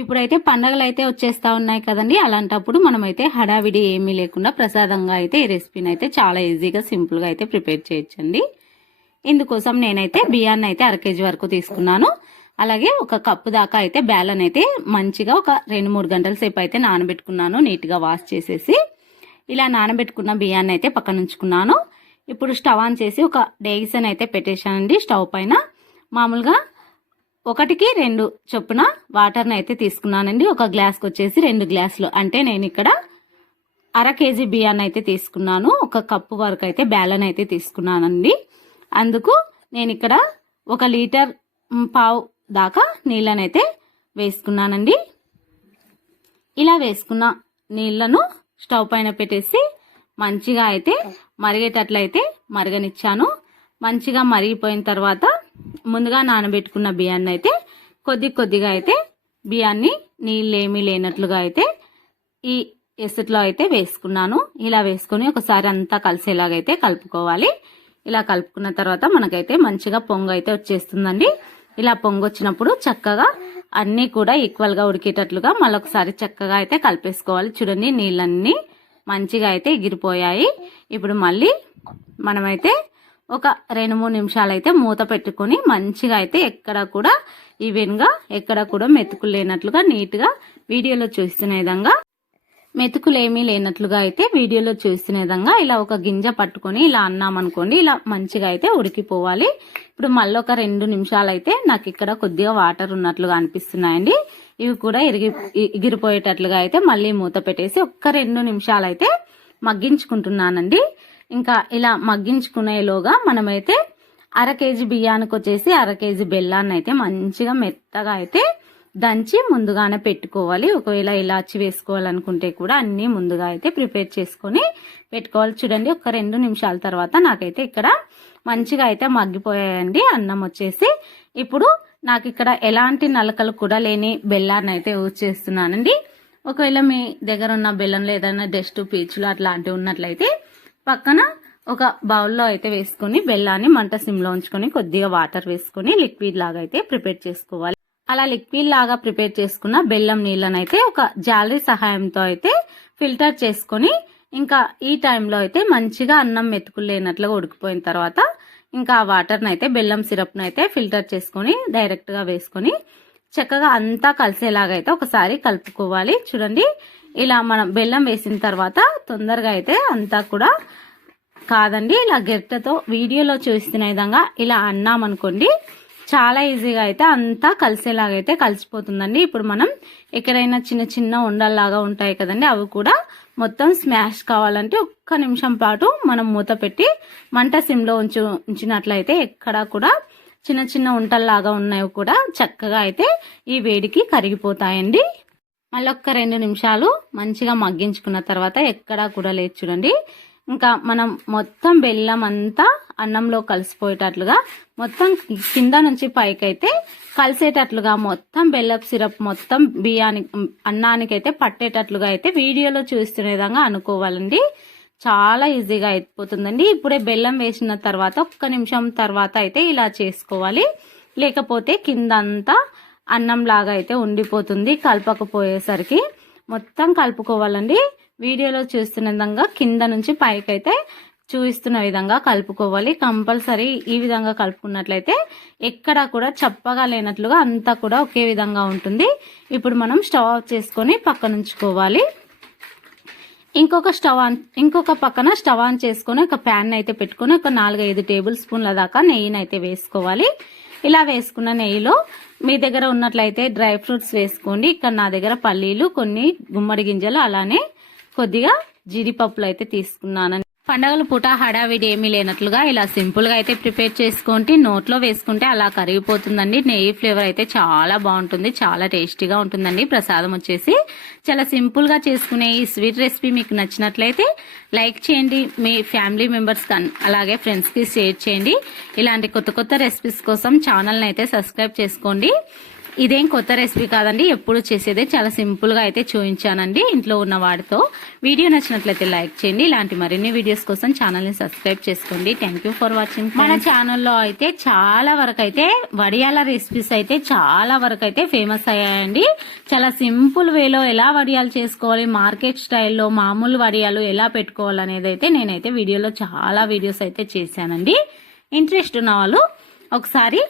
ఇప్పుడైతే పండగలు అయితే వచ్చేస్తా ఉన్నాయి కదండి. అలాంటప్పుడు మనమైతే హడావిడి ఏమీ లేకుండా ప్రసాదంగా అయితే ఈ రెసిపీని అయితే చాలా ఈజీగా సింపుల్గా అయితే ప్రిపేర్ చేయొచ్చండి. ఇందుకోసం నేనైతే బియ్యాన్ని అయితే 1/2 కేజీ వరకు తీసుకున్నాను. అలాగే ఒక కప్పు దాకా అయితే బేలన్ అయితే మంచిగా ఒక 2-3 గంటల సేపు అయితే నానబెట్టుకున్నాను. నీట్గా వాష్ చేసేసి ఇలా నానబెట్టుకున్న బియ్యాన్ని అయితే పక్కన ఉంచుకున్నాను. ఇప్పుడు స్టవ్ ఆన్ చేసి ఒక డేగిసన్ అయితే పెట్టేశానండి. స్టవ్ పైన మామూలుగా 1కి 2 చొప్పున వాటర్ని అయితే తీసుకున్నానండి. ఒక గ్లాస్కి వచ్చేసి 2 గ్లాసులు, అంటే నేను ఇక్కడ 1/2 కేజీ బియ్యాన్ని అయితే తీసుకున్నాను. ఒక కప్పు వరకు అయితే బేలన్ అయితే తీసుకున్నానండి. అందుకు నేను ఇక్కడ 1 లీటర్ పావు దాకా నీళ్ళనైతే వేసుకున్నానండి. ఇలా వేసుకున్న నీళ్లను స్టవ్ పైన పెట్టేసి మంచిగా అయితే మరిగేటట్లయితే మరగనిచ్చాను. మంచిగా మరిగిపోయిన తర్వాత ముందుగా నానబెట్టుకున్న బియ్యాన్ని అయితే కొద్దిగా అయితే బియ్యాన్ని నీళ్ళేమీ లేనట్లుగా అయితే ఈ ఎసట్లో అయితే వేసుకున్నాను. ఇలా వేసుకొని ఒకసారి అంతా కలిసేలాగైతే కలుపుకోవాలి. ఇలా కలుపుకున్న తర్వాత మనకైతే మంచిగా పొంగు అయితే వచ్చేస్తుందండి. ఇలా పొంగు వచ్చినప్పుడు చక్కగా అన్నీ కూడా ఈక్వల్గా ఉడికేటట్లుగా మళ్ళొకసారి చక్కగా అయితే కలిపేసుకోవాలి. చూడండి, నీళ్ళన్నీ మంచిగా అయితే ఎగిరిపోయాయి. ఇప్పుడు మళ్ళీ మనమైతే ఒక 2-3 నిమిషాలు అయితే మూత పెట్టుకొని మంచిగా అయితే ఎక్కడ కూడా ఈవెన్గా ఎక్కడ కూడా మెతుకులు లేనట్లుగా నీట్గా వీడియోలో చూస్తున్న విధంగా మెతుకులేమీ లేనట్లుగా అయితే వీడియోలో చూస్తున్న విధంగా ఇలా ఒక గింజ పట్టుకొని ఇలా అన్నామనుకోండి, ఇలా మంచిగా అయితే ఉడికిపోవాలి. ఇప్పుడు మళ్ళీ ఒక 2 నిమిషాలు అయితే నాకు ఇక్కడ కొద్దిగా వాటర్ ఉన్నట్లుగా అనిపిస్తున్నాయండి. ఇవి కూడా ఎగిరిపోయేటట్లుగా అయితే మళ్ళీ మూత పెట్టేసి ఒక్క 2 నిమిషాలు అయితే మగ్గించుకుంటున్నానండి. ఇంకా ఇలా మగ్గించుకునేలోగా మనమైతే 1/2 కేజీ బియ్యానికి వచ్చేసి 1/2 కేజీ బెల్లాన్ని అయితే మంచిగా మెత్తగా అయితే దంచి ముందుగానే పెట్టుకోవాలి. ఒకవేళ ఇలాచి వేసుకోవాలనుకుంటే కూడా అన్నీ ముందుగా అయితే ప్రిపేర్ చేసుకొని పెట్టుకోవాలి. చూడండి, ఒక 2 నిమిషాల తర్వాత నాకైతే ఇక్కడ మంచిగా అయితే మగ్గిపోయాయండి అన్నం వచ్చేసి. ఇప్పుడు నాకు ఇక్కడ ఎలాంటి నలకలు కూడా లేని బెల్లాన్ని అయితే యూజ్ చేస్తున్నానండి. ఒకవేళ మీ దగ్గర ఉన్న బెల్లంలో ఏదైనా డస్ట్ పీచులు అట్లాంటివి ఉన్నట్లయితే పక్కన ఒక బౌల్లో అయితే వేసుకొని బెల్లాన్ని మంట సిమ్లో ఉంచుకొని కొద్దిగా వాటర్ వేసుకొని లిక్విడ్ లాగా అయితే ప్రిపేర్ చేసుకోవాలి. అలా లిక్విడ్ లాగా ప్రిపేర్ చేసుకున్న బెల్లం నీళ్ళని అయితే ఒక జాలరీ సహాయంతో అయితే ఫిల్టర్ చేసుకొని ఇంకా ఈ టైంలో అయితే మంచిగా అన్నం మెతుకులు లేనట్లుగా ఉడికిపోయిన తర్వాత ఇంకా ఆ వాటర్ని అయితే బెల్లం సిరప్ను అయితే ఫిల్టర్ చేసుకొని డైరెక్ట్గా వేసుకొని చక్కగా అంతా కలిసేలాగా అయితే ఒకసారి కలుపుకోవాలి. చూడండి, ఇలా మనం బెల్లం వేసిన తర్వాత తొందరగా అయితే అంతా కూడా కాదండి, ఇలా గరిటెతో వీడియోలో చూస్తున్న విధంగా ఇలా అన్నామనుకోండి చాలా ఈజీగా అయితే అంతా కలిసేలాగైతే కలిసిపోతుందండి. ఇప్పుడు మనం ఎక్కడైనా చిన్న ఉండల్లాగా ఉంటాయి కదండి, అవి కూడా మొత్తం స్మాష్ కావాలంటే ఒక్క నిమిషం పాటు మనం మూత పెట్టి మంట సిమ్లో ఉంచినట్లయితే ఎక్కడ కూడా చిన్న ఉంటల్లాగా ఉన్నవి కూడా చక్కగా అయితే ఈ వేడికి కరిగిపోతాయండి. మళ్ళీ ఒక్క 2 నిమిషాలు మంచిగా మగ్గించుకున్న తర్వాత ఎక్కడా కూడా లేదు. చూడండి, ఇంకా మనం మొత్తం బెల్లం అంతా అన్నంలో కలిసిపోయేటట్లుగా మొత్తం కింద నుంచి పైకైతే కలిసేటట్లుగా మొత్తం బెల్లపు సిరప్ మొత్తం అన్నానికి అయితే పట్టేటట్లుగా అయితే వీడియోలో చూస్తున్న విధంగా అనుకోవాలండి. చాలా ఈజీగా అయిపోతుందండి. ఇప్పుడే బెల్లం వేసిన తర్వాత ఒక్క నిమిషం తర్వాత అయితే ఇలా చేసుకోవాలి. లేకపోతే కింద అంతా అన్నం లాగా అయితే ఉండిపోతుంది. కలపకపోయేసరికి మొత్తం కలుపుకోవాలండి. వీడియోలో చూస్తున్న విధంగా కింద నుంచి పైకి అయితే చూపిస్తున్న విధంగా కలుపుకోవాలి. కంపల్సరీ ఈ విధంగా కలుపుకున్నట్లయితే ఎక్కడా కూడా చప్పగా లేనట్లుగా అంతా కూడా ఒకే విధంగా ఉంటుంది. ఇప్పుడు మనం స్టవ్ ఆఫ్ చేసుకొని పక్కన ఉంచుకోవాలి. ఇంకొక పక్కన స్టవ్ ఆన్ చేసుకొని ఒక ప్యాన్ అయితే పెట్టుకొని ఒక 4-5 టేబుల్ స్పూన్ల దాకా నెయ్యిని అయితే వేసుకోవాలి. ఇలా వేసుకున్న నెయ్యిలో మీ దగ్గర ఉన్నట్లయితే డ్రై ఫ్రూట్స్ వేసుకోండి. ఇక్కడ నా దగ్గర పల్లీలు, కొన్ని గుమ్మడి గింజలు, అలానే కొద్దిగా జీడిపప్పులు అయితే తీసుకున్నాను. పండగల పూట హడావిడి ఏమీ లేనట్లుగా ఇలా సింపుల్గా అయితే ప్రిపేర్ చేసుకోండి. నోట్లో వేసుకుంటే అలా కరిగిపోతుందండి. నెయ్యి ఫ్లేవర్ అయితే చాలా బాగుంటుంది, చాలా టేస్టీగా ఉంటుందండి. ప్రసాదం వచ్చేసి చాలా సింపుల్గా చేసుకునే ఈ స్వీట్ రెసిపీ మీకు నచ్చినట్లయితే లైక్ చేయండి. మీ ఫ్యామిలీ మెంబర్స్ అలాగే ఫ్రెండ్స్కి షేర్ చేయండి. ఇలాంటి కొత్త రెసిపీస్ కోసం ఛానల్ని అయితే సబ్స్క్రైబ్ చేసుకోండి. ఇదేం కొత్త రెసిపీ కాదండి, ఎప్పుడు చేసేదే, చాలా సింపుల్ గా అయితే చూపించానండి ఇంట్లో ఉన్న వాటితో. వీడియో నచ్చినట్లయితే లైక్ చేయండి. ఇలాంటి మరిన్ని వీడియోస్ కోసం ఛానల్ ని సబ్స్క్రైబ్ చేసుకోండి. Thank you for watching. మన ఛానల్లో అయితే చాలా వరకు అయితే వడియాల రెసిపీస్ అయితే చాలా వరకు అయితే ఫేమస్ అయ్యాయండి. చాలా సింపుల్ వేలో ఎలా వడియాలు చేసుకోవాలి, మార్కెట్ స్టైల్లో మామూలు వడియాలు ఎలా పెట్టుకోవాలి అనేది అయితే నేనైతే వీడియోలో చాలా వీడియోస్ అయితే చేశానండి. ఇంట్రెస్ట్ ఉన్న వాళ్ళు ఒకసారి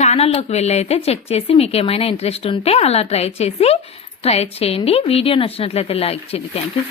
ఛానల్లోకి వెళ్ళి అయితే చెక్ చేసి మీకు ఏమైనా ఇంట్రెస్ట్ ఉంటే అలా ట్రై చేయండి. వీడియో నచ్చినట్లయితే లైక్ చేయండి. Thank you.